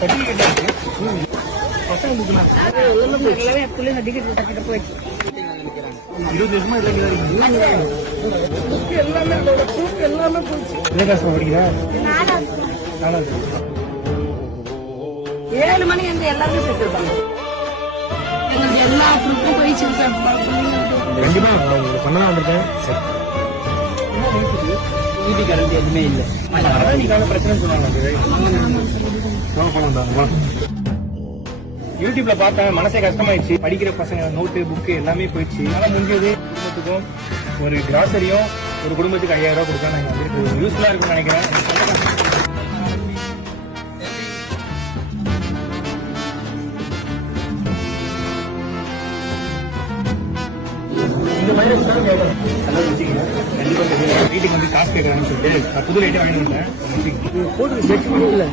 Certificate இருக்கு பசங்க போயிடுச்சு 20 வருஷமா இல்லை எல்லாமே எல்லாமே போயிடுச்சு. விஜயகாசம் படிக்கிறா 4வது 7 மணி வந்து எல்லாருமே சேர்த்துருப்பாங்க. எங்களுக்கு எல்லா ப்ரூஃபும் போயிடுச்சு. கண்டிப்பா பண்ணதான் வந்திருக்கேன். ஈபி கரண்ட் எதுவுமே இல்லை. பிரச்சனை சொன்னாங்க. யூடியூப்ல பார்த்தேன், மனசே கஷ்டமாயிடுச்சு. படிக்கிற பசங்க நோட்டு புக்கு எல்லாமே போயிடுச்சு. அதனால முடிஞ்சது குடும்பத்துக்கும் ஒரு கிராசரியும் ஒரு குடும்பத்துக்கு 5000 ரூபாய் கொடுத்தா நாங்க வந்துருக்கு யூஸ்ஃபுல்லா இருக்கும்னு நினைக்கிறேன். இந்த மாதிரி கண்டிப்பா வீட்டுக்கு வந்து காசு கேட்கறான்னு சொல்லிட்டு புது லைட்டே வாங்கி வந்தேன். போட்டு